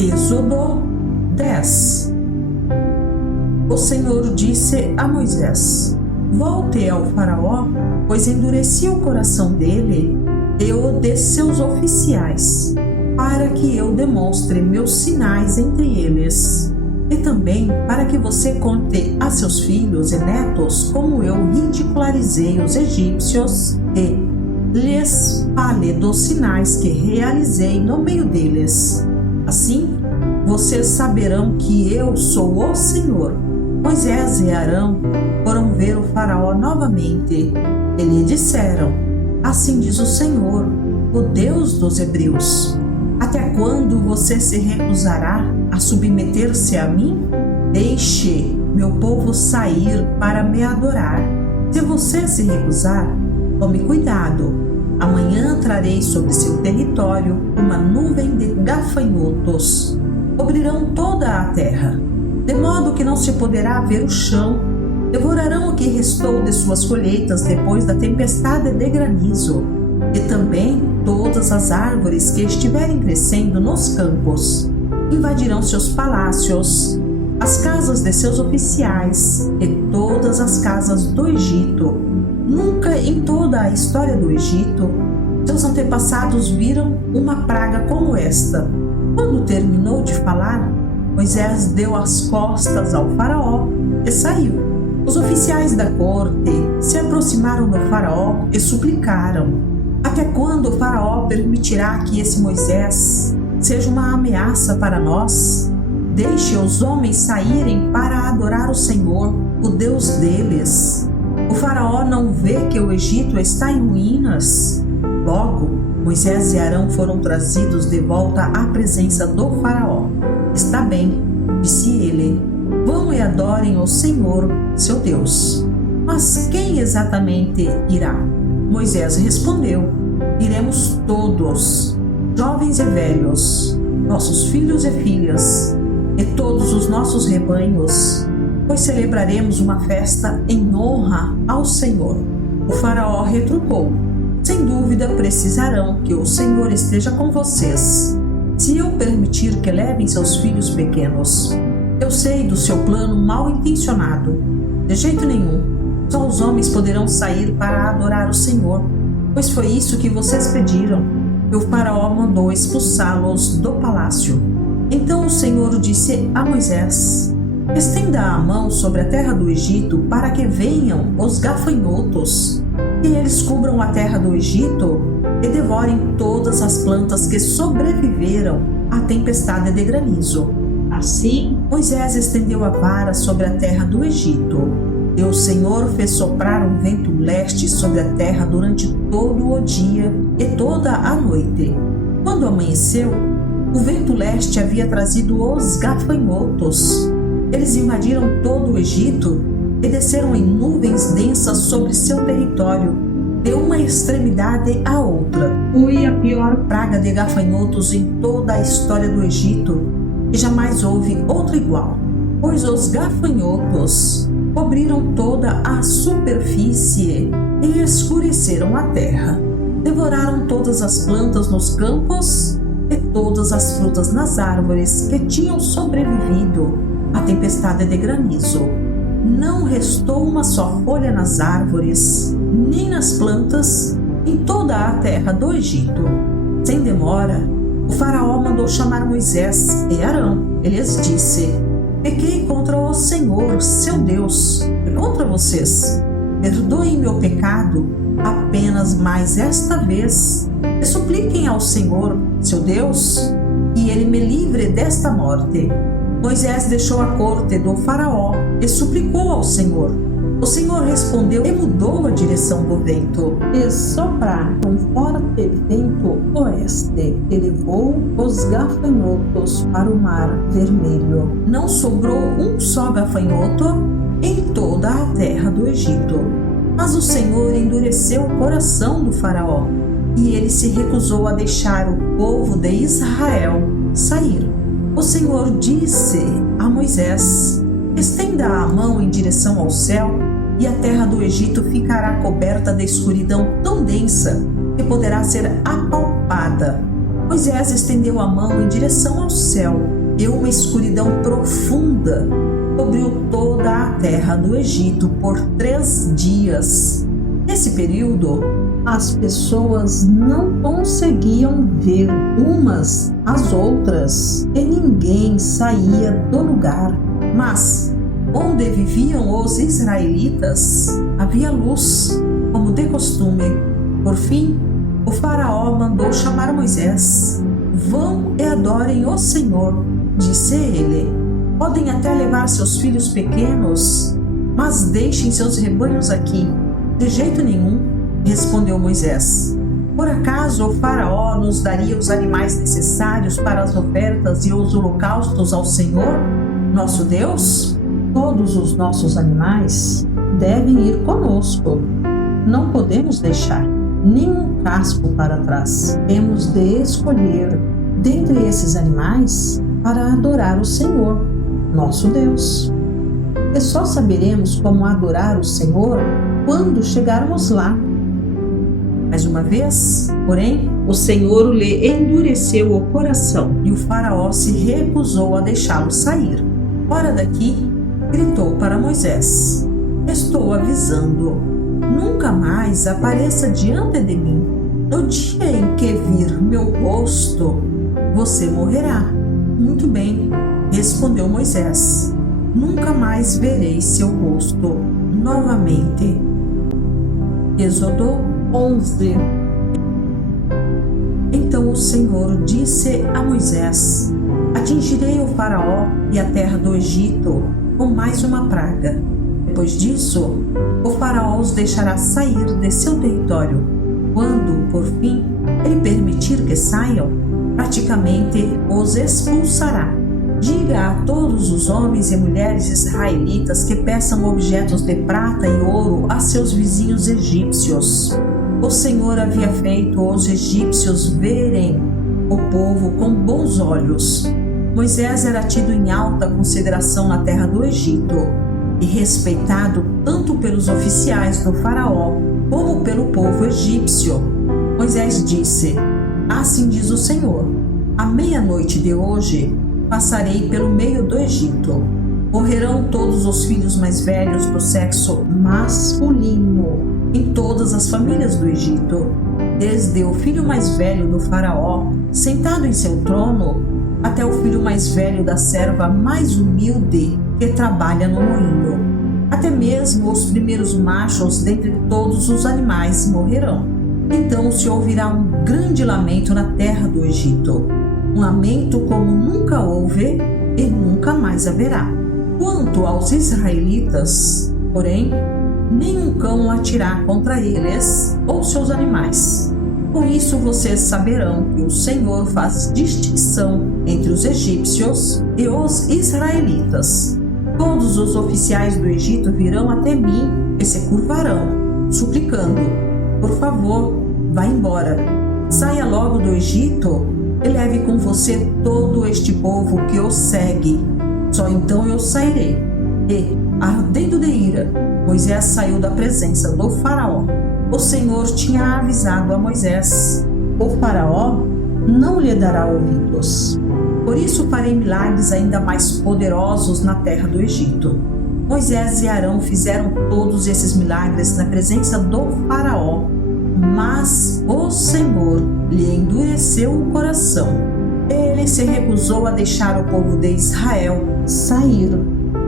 Êxodo 10. O Senhor disse a Moisés: Volte ao faraó, pois endureci o coração dele e o de seus oficiais, para que eu demonstre meus sinais entre eles, e também para que você conte a seus filhos e netos como eu ridicularizei os egípcios e lhes fale dos sinais que realizei no meio deles. Assim, vocês saberão que eu sou o Senhor. Moisés e Arão foram ver o faraó novamente e lhe disseram: Assim diz o Senhor, o Deus dos hebreus: Até quando você se recusará a submeter-se a mim? Deixe meu povo sair para me adorar. Se você se recusar, tome cuidado. Amanhã trarei sobre seu território uma nuvem de gafanhotos. Cobrirão toda a terra, de modo que não se poderá ver o chão. Devorarão o que restou de suas colheitas depois da tempestade de granizo, e também todas as árvores que estiverem crescendo nos campos. Invadirão seus palácios, as casas de seus oficiais e todas as casas do Egito. Nunca em toda a história do Egito, seus antepassados viram uma praga como esta. Quando terminou de falar, Moisés deu as costas ao faraó e saiu. Os oficiais da corte se aproximaram do faraó e suplicaram: Até quando o faraó permitirá que esse Moisés seja uma ameaça para nós? Deixe os homens saírem para adorar o Senhor, o Deus deles. O faraó não vê que o Egito está em ruínas? Logo, Moisés e Arão foram trazidos de volta à presença do faraó. Está bem, disse ele, vão e adorem o Senhor, seu Deus. Mas quem exatamente irá? Moisés respondeu: Iremos todos, jovens e velhos, nossos filhos e filhas, e todos os nossos rebanhos, pois celebraremos uma festa em honra ao Senhor. O faraó retrucou: Sem dúvida precisarão que o Senhor esteja com vocês, se eu permitir que levem seus filhos pequenos. Eu sei do seu plano mal intencionado. De jeito nenhum, só os homens poderão sair para adorar o Senhor, pois foi isso que vocês pediram. E o faraó mandou expulsá-los do palácio. Então o Senhor disse a Moisés: Estenda a mão sobre a terra do Egito para que venham os gafanhotos, e eles cubram a terra do Egito e devorem todas as plantas que sobreviveram à tempestade de granizo. Assim, Moisés estendeu a vara sobre a terra do Egito, e o Senhor fez soprar um vento leste sobre a terra durante todo o dia e toda a noite. Quando amanheceu, o vento leste havia trazido os gafanhotos. Eles invadiram todo o Egito e desceram em nuvens densas sobre seu território, de uma extremidade à outra. Foi a pior praga de gafanhotos em toda a história do Egito, e jamais houve outra igual, pois os gafanhotos cobriram toda a superfície e escureceram a terra. Devoraram todas as plantas nos campos e todas as frutas nas árvores que tinham sobrevivido à tempestade de granizo. Não restou uma só folha nas árvores, nem nas plantas, em toda a terra do Egito. Sem demora, o faraó mandou chamar Moisés e Arão. Ele lhes disse: Pequei contra o Senhor, seu Deus, e contra vocês. Perdoem meu pecado apenas mais esta vez, e supliquem ao Senhor, seu Deus, e ele me livre desta morte. Moisés deixou a corte do faraó e suplicou ao Senhor. O Senhor respondeu e mudou a direção do vento, e soprar um forte vento oeste e levou os gafanhotos para o mar vermelho. Não sobrou um só gafanhoto em toda a terra do Egito. Mas o Senhor endureceu o coração do faraó, e ele se recusou a deixar o povo de Israel sair. O Senhor disse a Moisés: Estenda a mão em direção ao céu, e a terra do Egito ficará coberta de escuridão tão densa que poderá ser apalpada. Moisés estendeu a mão em direção ao céu e uma escuridão profunda cobriu toda a terra do Egito por 3 dias. Nesse período, as pessoas não conseguiam ver umas às outras e ninguém saía do lugar. Mas onde viviam os israelitas havia luz, como de costume. Por fim, o faraó mandou chamar Moisés. Vão e adorem o Senhor, disse ele. Podem até levar seus filhos pequenos, mas deixem seus rebanhos aqui. De jeito nenhum, respondeu Moisés. Por acaso o faraó nos daria os animais necessários para as ofertas e os holocaustos ao Senhor, nosso Deus? Todos os nossos animais devem ir conosco. Não podemos deixar nenhum casco para trás. Temos de escolher dentre esses animais para adorar o Senhor, nosso Deus. E só saberemos como adorar o Senhor quando chegarmos lá. Mais uma vez, porém, o Senhor lhe endureceu o coração e o faraó se recusou a deixá-lo sair. Fora daqui, gritou para Moisés: estou avisando, nunca mais apareça diante de mim. No dia em que vir meu rosto, você morrerá. Muito bem, respondeu Moisés. Nunca mais verei seu rosto novamente. Êxodo 11. Então o Senhor disse a Moisés: atingirei o faraó e a terra do Egito com mais uma praga. Depois disso, o faraó os deixará sair de seu território. Quando, por fim, ele permitir que saiam, praticamente os expulsará. Diga a todos os homens e mulheres israelitas que peçam objetos de prata e ouro a seus vizinhos egípcios. O Senhor havia feito os egípcios verem o povo com bons olhos. Moisés era tido em alta consideração na terra do Egito e respeitado tanto pelos oficiais do faraó como pelo povo egípcio. Moisés disse: assim diz o Senhor, à meia-noite de hoje passarei pelo meio do Egito. Morrerão todos os filhos mais velhos do sexo masculino em todas as famílias do Egito, desde o filho mais velho do faraó, sentado em seu trono, até o filho mais velho da serva mais humilde que trabalha no moinho. Até mesmo os primeiros machos dentre todos os animais morrerão. Então se ouvirá um grande lamento na terra do Egito, um lamento como nunca houve e nunca mais haverá. Quanto aos israelitas, porém, nenhum cão latirá contra eles ou seus animais. Com isso vocês saberão que o Senhor faz distinção entre os egípcios e os israelitas. Todos os oficiais do Egito virão até mim e se curvarão, suplicando: por favor, vá embora. Saia logo do Egito e leve com você todo este povo que o segue. Só então eu sairei. E, ardendo de ira, Moisés saiu da presença do faraó. O Senhor tinha avisado a Moisés: o faraó não lhe dará ouvidos. Por isso farei milagres ainda mais poderosos na terra do Egito. Moisés e Arão fizeram todos esses milagres na presença do faraó, mas o Senhor lhe endureceu o coração. Ele se recusou a deixar o povo de Israel sair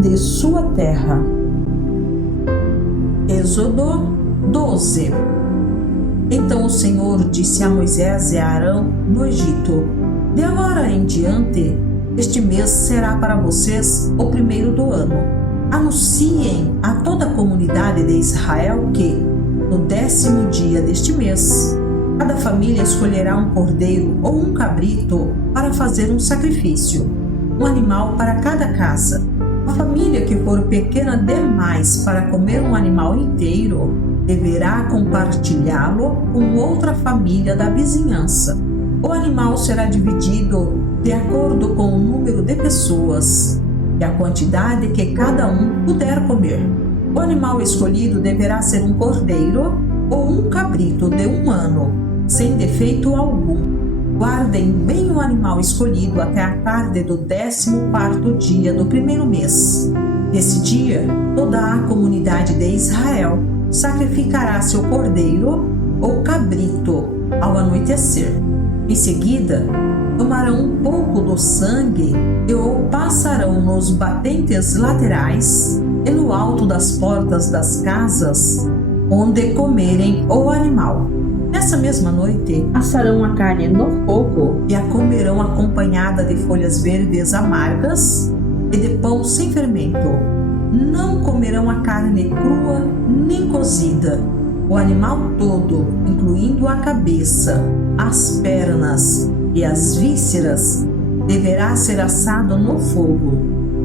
de sua terra. Êxodo 12. Então o Senhor disse a Moisés e a Arão no Egito: de agora em diante, este mês será para vocês o primeiro do ano. Anunciem a toda a comunidade de Israel que, no 10º dia deste mês, cada família escolherá um cordeiro ou um cabrito para fazer um sacrifício, um animal para cada casa. A família que for pequena demais para comer um animal inteiro deverá compartilhá-lo com outra família da vizinhança. O animal será dividido de acordo com o número de pessoas e a quantidade que cada um puder comer. O animal escolhido deverá ser um cordeiro ou um cabrito de 1 ano, sem defeito algum. Guardem bem o animal escolhido até a tarde do 14º dia do primeiro mês. Nesse dia, toda a comunidade de Israel sacrificará seu cordeiro ou cabrito ao anoitecer. Em seguida, tomarão um pouco do sangue e o passarão nos batentes laterais e no alto das portas das casas onde comerem o animal. Nessa mesma noite, assarão a carne no fogo e a comerão acompanhada de folhas verdes amargas e de pão sem fermento. Não comerão a carne crua nem cozida. O animal todo, incluindo a cabeça, as pernas e as vísceras, deverá ser assado no fogo.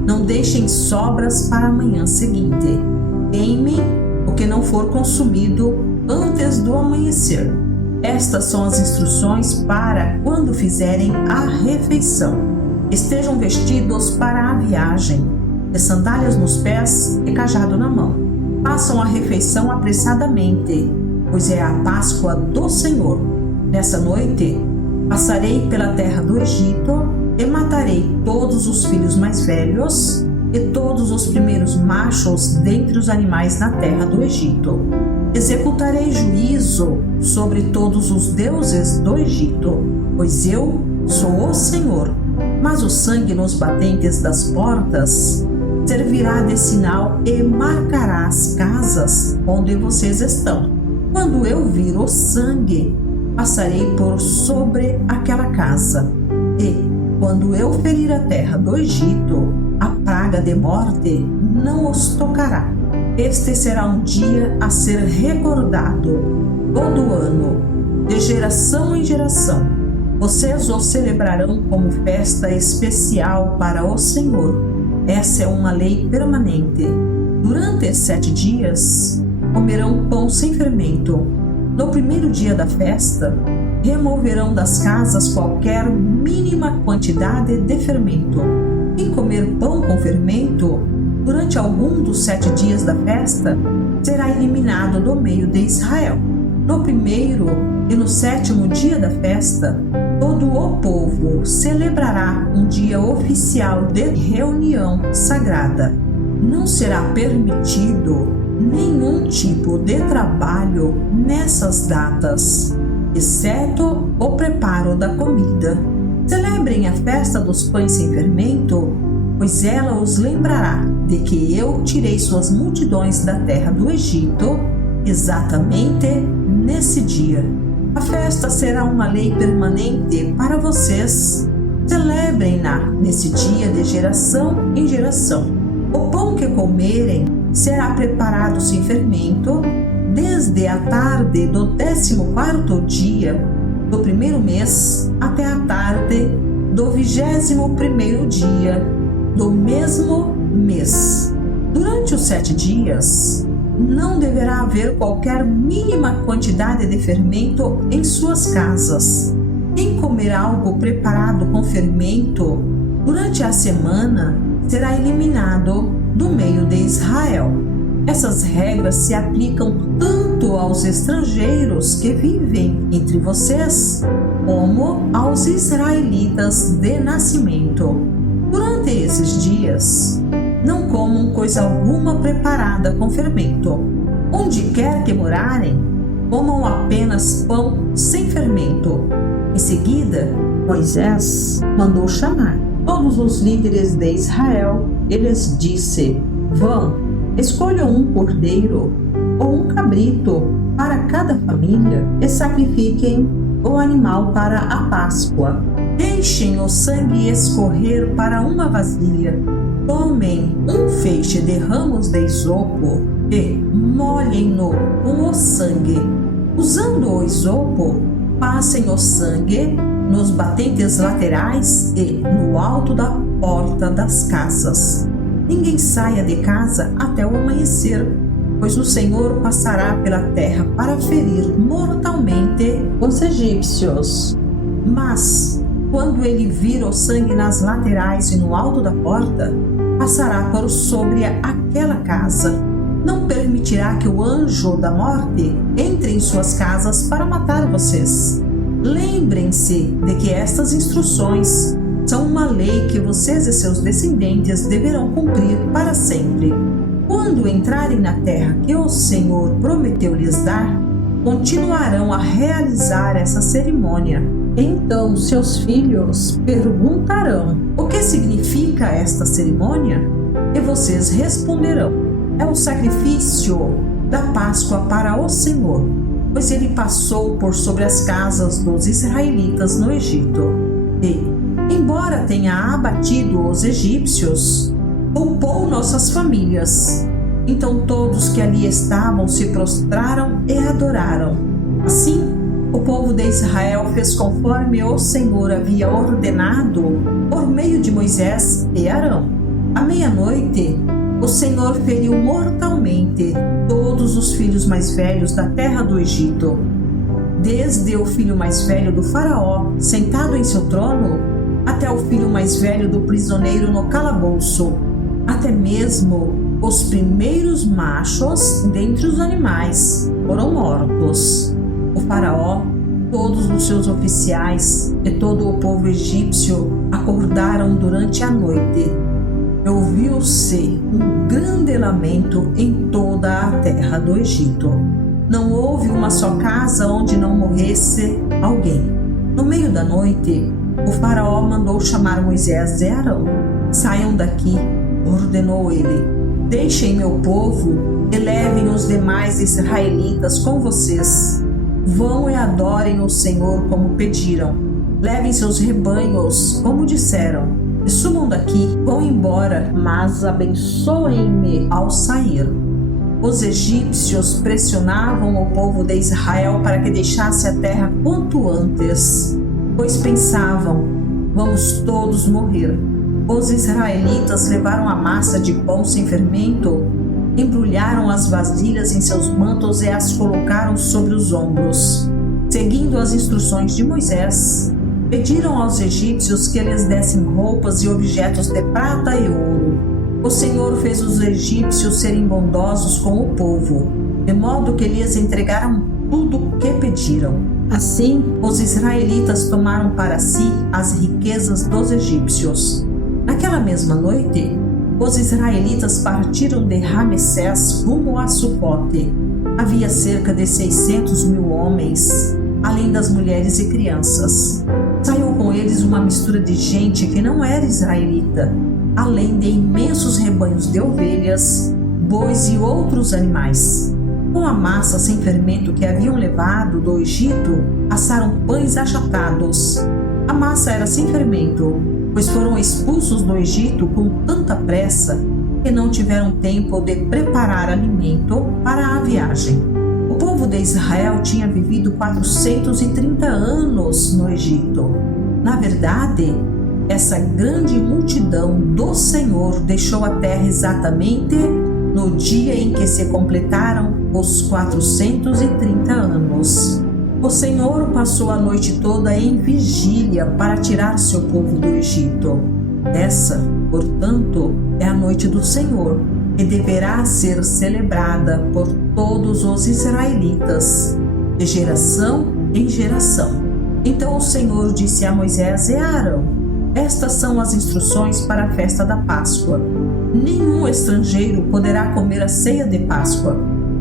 Não deixem sobras para a manhã seguinte. Queimem o que não for consumido antes do amanhecer. Estas são as instruções para quando fizerem a refeição. Estejam vestidos para a viagem, de sandálias nos pés e cajado na mão. Façam a refeição apressadamente, pois é a Páscoa do Senhor. Nessa noite, passarei pela terra do Egito e matarei todos os filhos mais velhos e todos os primeiros machos dentre os animais na terra do Egito. Executarei juízo sobre todos os deuses do Egito, pois eu sou o Senhor. Mas o sangue nos batentes das portas servirá de sinal e marcará as casas onde vocês estão. Quando eu vir o sangue, passarei por sobre aquela casa. E, quando eu ferir a terra do Egito, a praga de morte não os tocará. Este será um dia a ser recordado todo ano, de geração em geração. Vocês o celebrarão como festa especial para o Senhor. Essa é uma lei permanente. Durante 7 dias, comerão pão sem fermento. No primeiro dia da festa, removerão das casas qualquer mínima quantidade de fermento. Quem comer pão com fermento durante algum dos 7 dias da festa será eliminado do meio de Israel. No primeiro e no 7º dia da festa, todo o povo celebrará um dia oficial de reunião sagrada. Não será permitido nenhum tipo de trabalho nessas datas, exceto o preparo da comida. Celebrem a festa dos pães sem fermento, pois ela os lembrará de que eu tirei suas multidões da terra do Egito exatamente nesse dia. A festa será uma lei permanente para vocês. Celebrem-na nesse dia de geração em geração. O pão que comerem será preparado sem fermento desde a tarde do 14º dia do primeiro mês até a tarde do 21º dia do mesmo mês. Durante os 7 dias, não deverá haver qualquer mínima quantidade de fermento em suas casas. Quem comer algo preparado com fermento durante a semana será eliminado do meio de Israel. Essas regras se aplicam tanto aos estrangeiros que vivem entre vocês, como aos israelitas de nascimento. Durante esses dias, não comam coisa alguma preparada com fermento. Onde quer que morarem, comam apenas pão sem fermento. Em seguida, Moisés mandou chamar todos os líderes de Israel e lhes disse: vão, escolham um cordeiro ou um cabrito para cada família e sacrifiquem o animal para a Páscoa. Deixem o sangue escorrer para uma vasilha. Tomem um feixe de ramos de isopo e molhem-no com o sangue. Usando o isopo, passem o sangue nos batentes laterais e no alto da porta das casas. Ninguém saia de casa até o amanhecer, pois o Senhor passará pela terra para ferir mortalmente os egípcios. Mas, quando ele vir o sangue nas laterais e no alto da porta, passará por sobre aquela casa. Não permitirá que o anjo da morte entre em suas casas para matar vocês. Lembrem-se de que estas instruções são uma lei que vocês e seus descendentes deverão cumprir para sempre. Quando entrarem na terra que o Senhor prometeu lhes dar, continuarão a realizar essa cerimônia. Então seus filhos perguntarão: o que significa esta cerimônia? E vocês responderão: é o sacrifício da Páscoa para o Senhor, pois ele passou por sobre as casas dos israelitas no Egito. E, embora tenha abatido os egípcios, poupou nossas famílias. Então todos que ali estavam se prostraram e adoraram. Assim, o povo de Israel fez conforme o Senhor havia ordenado por meio de Moisés e Arão. À meia-noite, o Senhor feriu mortalmente todos os filhos mais velhos da terra do Egito, desde o filho mais velho do faraó, sentado em seu trono, até o filho mais velho do prisioneiro no calabouço, até mesmo os primeiros machos dentre os animais foram mortos. O faraó, todos os seus oficiais e todo o povo egípcio acordaram durante a noite. Ouviu-se um grande lamento em toda a terra do Egito. Não houve uma só casa onde não morresse alguém. No meio da noite, o faraó mandou chamar Moisés e Arão. Saiam daqui, ordenou ele. Deixem meu povo e levem os demais israelitas com vocês. Vão e adorem o Senhor como pediram. Levem seus rebanhos como disseram. E subam daqui, vão embora, mas abençoem-me ao sair. Os egípcios pressionavam o povo de Israel para que deixasse a terra quanto antes, pois pensavam: vamos todos morrer. Os israelitas levaram a massa de pão sem fermento, embrulharam as vasilhas em seus mantos e as colocaram sobre os ombros. Seguindo as instruções de Moisés, pediram aos egípcios que lhes dessem roupas e objetos de prata e ouro. O Senhor fez os egípcios serem bondosos com o povo, de modo que lhes entregaram tudo o que pediram. Assim, os israelitas tomaram para si as riquezas dos egípcios. Naquela mesma noite, os israelitas partiram de Ramessés rumo a Sucote. Havia cerca de 600.000 homens, além das mulheres e crianças. Saiu com eles uma mistura de gente que não era israelita, além de imensos rebanhos de ovelhas, bois e outros animais. Com a massa sem fermento que haviam levado do Egito, assaram pães achatados. A massa era sem fermento, pois foram expulsos do Egito com tanta pressa que não tiveram tempo de preparar alimento para a viagem. O povo de Israel tinha vivido 430 anos no Egito. Na verdade, essa grande multidão do Senhor deixou a terra exatamente no dia em que se completaram os 430 anos. O Senhor passou a noite toda em vigília para tirar seu povo do Egito. Essa, portanto, é a noite do Senhor, e deverá ser celebrada por todos os israelitas, de geração em geração. Então o Senhor disse a Moisés e a Arão: estas são as instruções para a festa da Páscoa. Nenhum estrangeiro poderá comer a ceia de Páscoa.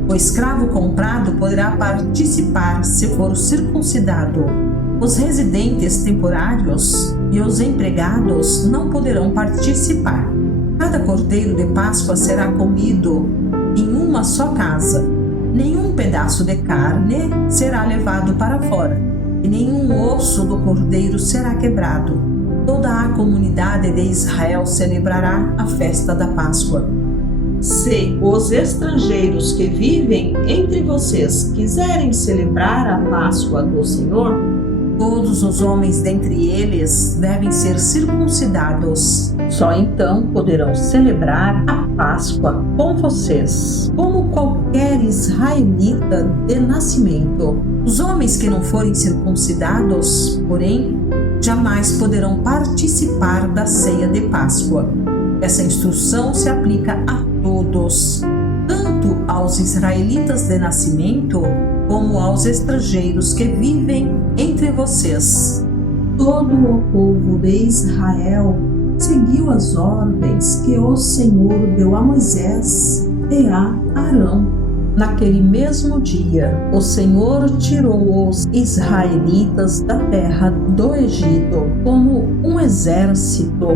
O escravo comprado poderá participar se for circuncidado. Os residentes temporários e os empregados não poderão participar. Cada cordeiro de Páscoa será comido em uma só casa. Nenhum pedaço de carne será levado para fora, e nenhum osso do cordeiro será quebrado. Toda a comunidade de Israel celebrará a festa da Páscoa. Se os estrangeiros que vivem entre vocês quiserem celebrar a Páscoa do Senhor, todos os homens dentre eles devem ser circuncidados. Só então poderão celebrar a Páscoa com vocês, como qualquer israelita de nascimento. Os homens que não forem circuncidados, porém, jamais poderão participar da ceia de Páscoa. Essa instrução se aplica a todos, tanto aos israelitas de nascimento como aos estrangeiros que vivem entre vocês. Todo o povo de Israel seguiu as ordens que o Senhor deu a Moisés e a Arão. Naquele mesmo dia, o Senhor tirou os israelitas da terra do Egito como um exército.